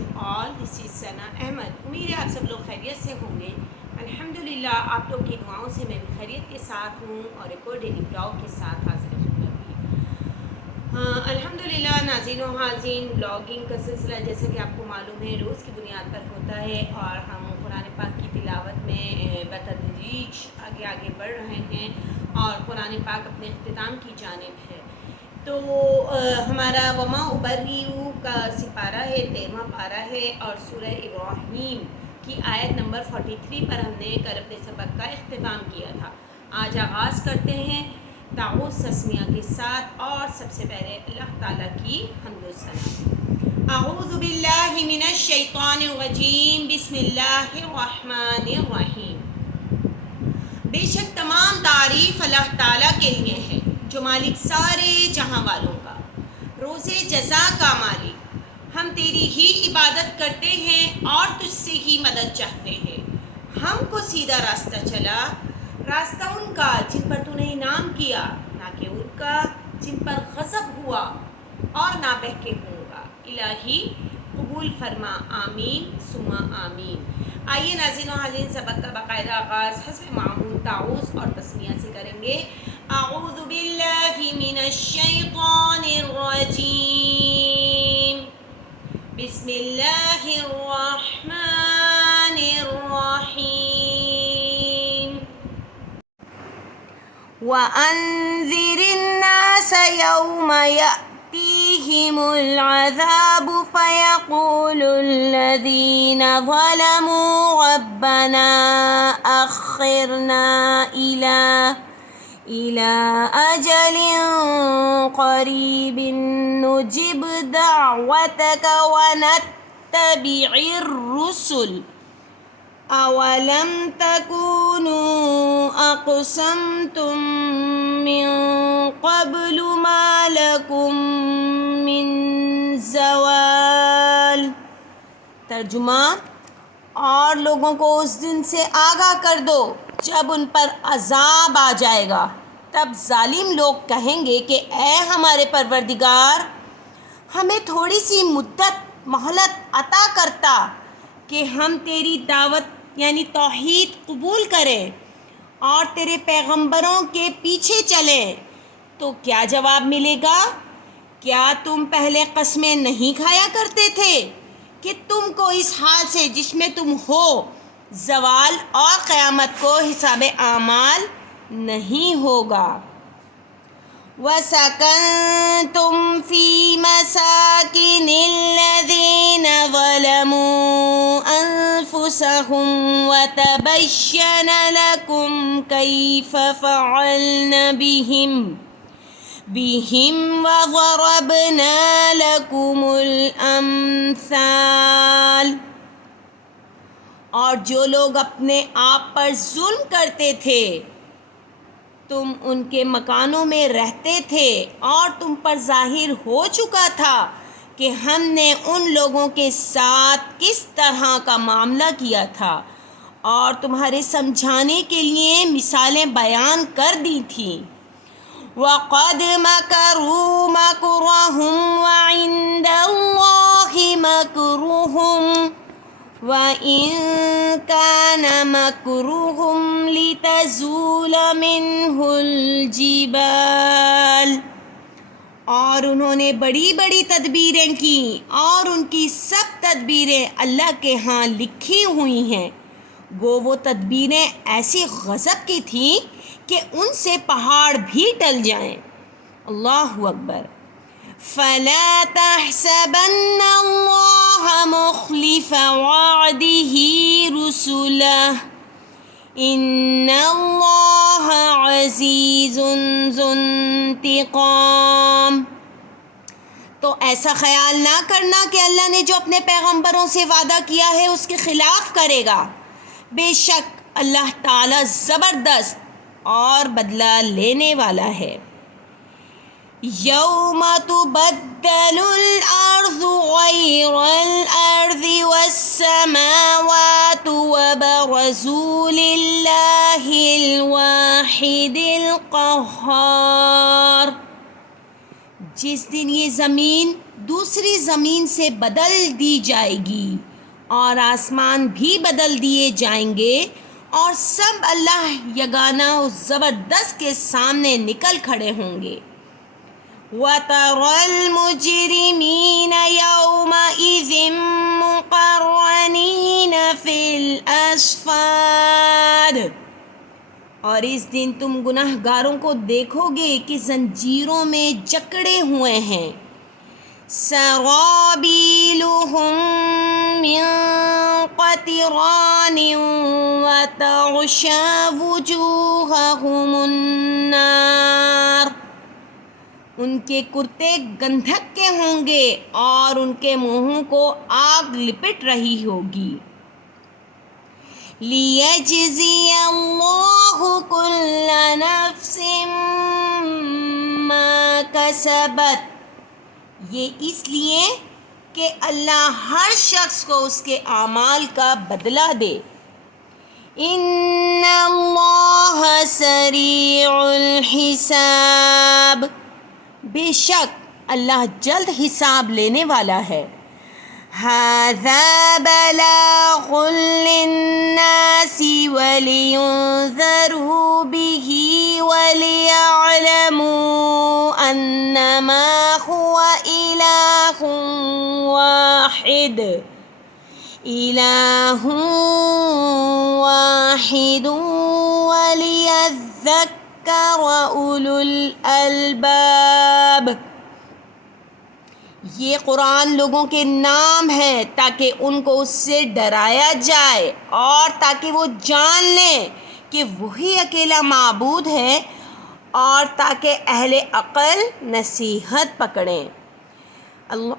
to all. This is Sana Ahmed. امید ہے آپ سب لوگ خیریت سے ہوں گے. الحمدللہ آپ لوگ کی دعاؤں سے میں بھی خیریت کے ساتھ ہوں اور ایک اور ڈیلی بلاگ کے ساتھ حاضر خدمت بھی. الحمدللہ ناظرین و حاضرین، بلاگنگ کا سلسلہ جیسا کہ آپ کو معلوم ہے روز کی بنیاد پر ہوتا ہے اور ہم قرآن پاک کی تلاوت میں بتدریج آگے بڑھ رہے ہیں اور قرآن پاک اپنے اختتام کی جانب ہے. تو ہمارا وما ابریو کا سپارہ ہے، 13واں پارہ ہے اور سورہ ابراہیم کی آیت نمبر 43 پر ہم نے کل اپنے سبق کا اختتام کیا تھا. آج آغاز کرتے ہیں تعوذ تسمیہ کے ساتھ اور سب سے پہلے اللہ تعالیٰ کی حمد و ثنا. اعوذ باللہ من الشیطان الرجیم، بسم اللہ الرحمن الرحیم. بے شک تمام تعریف اللہ تعالیٰ کے لیے ہے جو مالک سارے جہاں والوں کا، روز جزا کا مالک. ہم تیری ہی عبادت کرتے ہیں اور تجھ سے ہی مدد چاہتے ہیں. ہم کو سیدھا راستہ چلا، راستہ ان کا جن پر تو نے انعام کیا، نہ کہ ان کا جن پر غضب ہوا اور نہ بہکے ہوں گا. الہی قبول فرما، آمین ثم آمین. آئیے ناظرین و حاضرین، سبق کا باقاعدہ آغاز حسب معمول تعوذ اور تسمیہ سے کریں گے. اعوذ باللہ من الشیطان الرجیم، بسم اللہ الرحمن الرحیم. وَأَنذِرِ النَّاسَ يَوْمَ يَأْتِيهِمُ الْعَذَابُ فَيَقُولُ الَّذِينَ ظَلَمُوا رَبَّنَا أَخِّرْنَا إِلَى أَجَلٍ قَرِيبٍ نُجِبْ دَعْوَتَكَ وَنَتَّبِعِ الرُّسُلَ أَوَلَمْ تَكُونُوا أَقْسَمْتُم مِّن قَبْلُ مَا لَكُم مِّن زَوَالٍ. ترجمہ: اور لوگوں کو اس دن سے آگاہ کر دو جب ان پر عذاب آ جائے گا. تب ظالم لوگ کہیں گے کہ اے ہمارے پروردگار، ہمیں تھوڑی سی مدت مہلت عطا کرتا کہ ہم تیری دعوت یعنی توحید قبول کریں اور تیرے پیغمبروں کے پیچھے چلیں. تو کیا جواب ملے گا؟ کیا تم پہلے قسمیں نہیں کھایا کرتے تھے کہ تم کو اس حال سے جس میں تم ہو زوال اور قیامت کو حساب اعمال نہیں ہوگا. وَسَكَنْتُمْ فِي مَسَاكِنِ الَّذِينَ ظَلَمُوا أَنفُسَهُمْ وَتَبَيَّنَ لَكُمْ كَيْفَ فَعَلْنَا بِهِمْ وَضَرَبْنَا لَكُمُ الْأَمْثَالَ. اور جو لوگ اپنے آپ پر ظلم کرتے تھے تم ان کے مکانوں میں رہتے تھے اور تم پر ظاہر ہو چکا تھا کہ ہم نے ان لوگوں کے ساتھ کس طرح کا معاملہ کیا تھا اور تمہارے سمجھانے کے لیے مثالیں بیان کر دی تھیں. وَقَدْ مَكَرُوا مَكْرَهُمْ وَعِندَ اللَّهِ مَكْرُهُمْ وَإِن كَانَ مَكْرُهُمْ لِتَزُولَ مِنْهُ الْجِبَالُ. اور انہوں نے بڑی بڑی تدبیریں کی اور ان کی سب تدبیریں اللہ کے ہاں لکھی ہوئی ہیں. گو وہ تدبیریں ایسی غضب کی تھیں کہ ان سے پہاڑ بھی ٹل جائیں. اللہ اکبر. فَلَا تَحْسَبَنَّ اللَّهَ مُخْلِفَ وَعْدِهِ رُسُلَهُ إِنَّ اللَّهَ عَزِيزٌ ذُو انتقام. تو ایسا خیال نہ کرنا کہ اللہ نے جو اپنے پیغمبروں سے وعدہ کیا ہے اس کے خلاف کرے گا. بے شک اللہ تعالی زبردست اور بدلہ لینے والا ہے. یوم تبدل الارض غیر الارض والسماوات وبرزوا للہ الواحد القہار. جس دن یہ زمین دوسری زمین سے بدل دی جائے گی اور آسمان بھی بدل دیے جائیں گے اور سب اللہ یگانہ و زبردست کے سامنے نکل کھڑے ہوں گے۔ وَتَرَى الْمُجْرِمِينَ يَوْمَئِذٍ مُقَرَّنِينَ فِي الْأَصْفَادِ، اور اس دن تم گناہ گاروں کو دیکھو گے کہ زنجیروں میں جکڑے ہوئے ہیں۔ سَرَابِيلُهُم مِّن قَطِرَانٍ وَتَغْشَىٰ وُجُوهَهُمُ النَّارُ، ان کے کرتے گندھک کے ہوں گے اور ان کے منہوں کو آگ لپٹ رہی ہوگی۔ لِيَجْزِيَ اللَّهُ كُلَّ نَفْسٍ مَّا كَسَبَتْ، یہ اس لیے کہ اللہ ہر شخص کو اس کے اعمال کا بدلہ دے۔ إِنَّ اللَّهَ سَرِيعُ الْحِسَابِ، بے شک اللہ جلد حساب لینے والا ہے۔ هَذَا بَلَاغٌ لِلنَّاسِ وَلِيُنذَرُوا بِهِ وَلِيَعْلَمُوا أَنَّمَا هُوَ إِلَٰهٌ وَاحِدٌ وَلِيَذَّكَّرَ أُولُو الْأَلْبَابِ، یہ قرآن لوگوں کے نام ہے تاکہ ان کو اس سے ڈرایا جائے اور تاکہ وہ جان لیں کہ وہی اکیلا معبود ہے، اور تاکہ اہل عقل نصیحت پکڑیں۔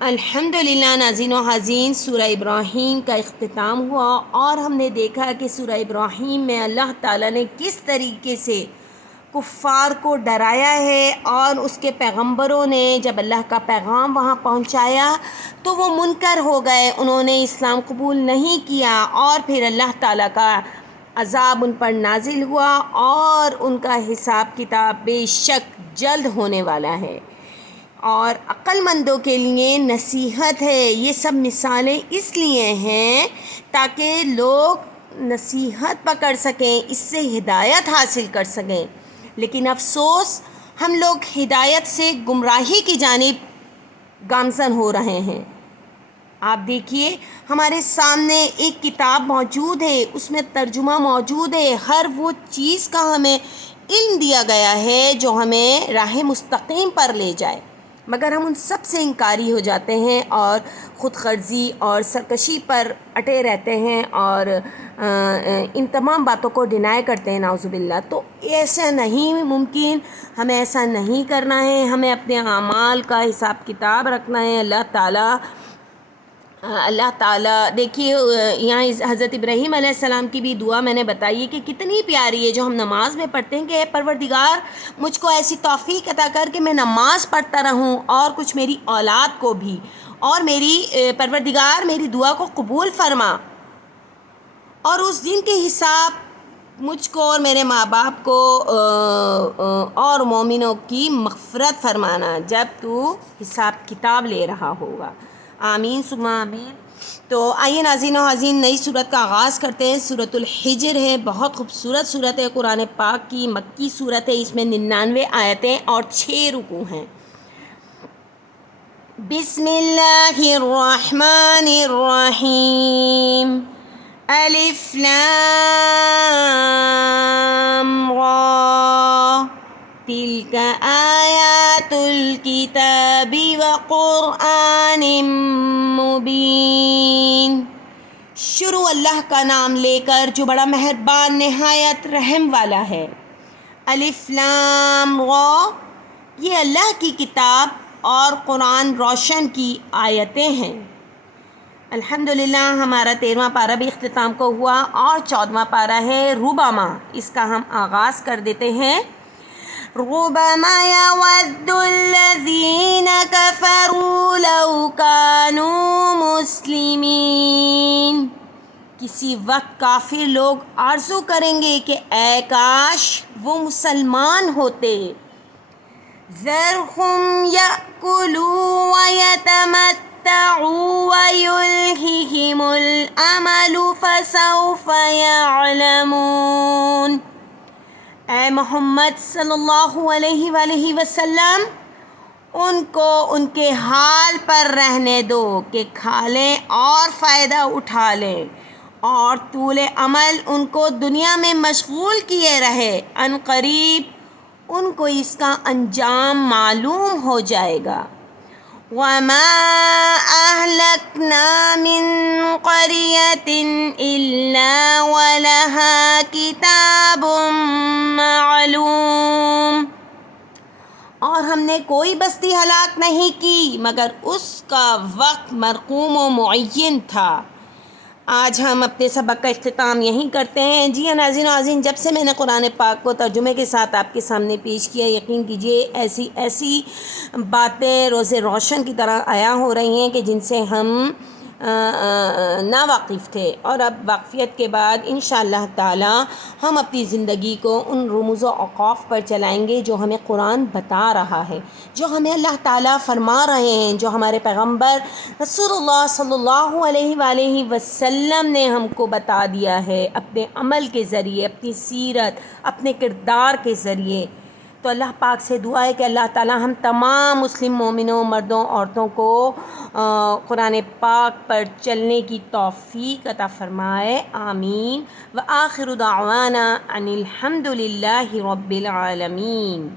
الحمدللہ ناظرین و حاضرین، سورہ ابراہیم کا اختتام ہوا اور ہم نے دیکھا کہ سورہ ابراہیم میں اللہ تعالیٰ نے کس طریقے سے کفار کو ڈرایا ہے، اور اس کے پیغمبروں نے جب اللہ کا پیغام وہاں پہنچایا تو وہ منکر ہو گئے، انہوں نے اسلام قبول نہیں کیا، اور پھر اللہ تعالیٰ کا عذاب ان پر نازل ہوا اور ان کا حساب کتاب بے شک جلد ہونے والا ہے۔ اور عقل مندوں کے لیے نصیحت ہے، یہ سب مثالیں اس لیے ہیں تاکہ لوگ نصیحت پکڑ سکیں، اس سے ہدایت حاصل کر سکیں، لیکن افسوس ہم لوگ ہدایت سے گمراہی کی جانب گامزن ہو رہے ہیں۔ آپ دیکھیے ہمارے سامنے ایک کتاب موجود ہے، اس میں ترجمہ موجود ہے، ہر وہ چیز کا ہمیں علم دیا گیا ہے جو ہمیں راہ مستقیم پر لے جائے، مگر ہم ان سب سے انکاری ہو جاتے ہیں اور خود غرضی اور سرکشی پر اٹے رہتے ہیں اور ان تمام باتوں کو ڈینائی کرتے ہیں، نعوذ باللہ۔ تو ایسا نہیں ممکن، ہمیں ایسا نہیں کرنا ہے، ہمیں اپنے اعمال کا حساب کتاب رکھنا ہے۔ اللہ تعالیٰ دیکھیے یہاں حضرت ابراہیم علیہ السلام کی بھی دعا میں نے بتائی ہے کہ کتنی پیاری ہے، جو ہم نماز میں پڑھتے ہیں کہ اے پروردگار مجھ کو ایسی توفیق عطا کر کہ میں نماز پڑھتا رہوں اور کچھ میری اولاد کو بھی، اور میری پروردگار میری دعا کو قبول فرما، اور اس دن کے حساب مجھ کو اور میرے ماں باپ کو اور مومنوں کی مغفرت فرمانا جب تو حساب کتاب لے رہا ہوگا۔ آمین ثم آمین۔ تو آئیے ناظرین و حاضرین نئی سورت کا آغاز کرتے ہیں۔ سورۃ الحجر ہے، بہت خوبصورت سورت ہے، قرآن پاک کی مکی سورت ہے، اس میں 99 آیتیں اور 6 رکوع ہیں۔ بسم اللہ الرحمن الرحیم۔ الف لام را تلک آیات الکتاب وقرآن مبین۔ شروع اللہ کا نام لے کر جو بڑا مہربان نہایت رحم والا ہے۔ الف لام را، یہ اللہ کی کتاب اور قرآن روشن کی آیتیں ہیں۔ الحمدللہ ہمارا 13واں پارہ بھی اختتام کو ہوا اور 14واں پارہ ہے ربما، اس کا ہم آغاز کر دیتے ہیں۔ ربما يود الذين كفروا لو كانوا مسلمين، کسی وقت کافر لوگ آرزو کریں گے کہ اے کاش وہ مسلمان ہوتے۔ ذرهم يأكلوا ويتمتعوا ويلههم الأمل فسوف يعلمون۔ اے محمد صلی اللہ علیہ وآلہ وسلم، ان کو ان کے حال پر رہنے دو کہ کھا لیں اور فائدہ اٹھا لیں، اور طول عمل ان کو دنیا میں مشغول کیے رہے، ان قریب ان کو اس کا انجام معلوم ہو جائے گا۔ وَمَا أَهْلَكْنَا مِن قَرْيَةٍ إِلَّا وَلَهَا كِتَابٌ معلوم، اور ہم نے کوئی بستی ہلاک نہیں کی مگر اس کا وقت مرقوم و معین تھا۔ آج ہم اپنے سبق کا اختتام یہیں کرتے ہیں۔ جی ہاں ناظرین و ناظرین، جب سے میں نے قرآن پاک کو ترجمے کے ساتھ آپ کے سامنے پیش کیا، یقین کیجئے ایسی باتیں روز روشن کی طرح عیاں ہو رہی ہیں کہ جن سے ہم ناواقف تھے، اور اب واقفیت کے بعد انشاءاللہ تعالی ہم اپنی زندگی کو ان رموز و اوقاف پر چلائیں گے جو ہمیں قرآن بتا رہا ہے، جو ہمیں اللہ تعالیٰ فرما رہے ہیں، جو ہمارے پیغمبر رسول اللہ صلی اللہ علیہ وآلہ وسلم نے ہم کو بتا دیا ہے اپنے عمل کے ذریعے، اپنی سیرت، اپنے کردار کے ذریعے۔ تو اللہ پاک سے دعا ہے کہ اللہ تعالیٰ ہم تمام مسلم مومنوں، مردوں، عورتوں کو قرآن پاک پر چلنے کی توفیق عطا فرمائے، آمین۔ وآخر دعوانا ان الحمد للہ رب العالمین۔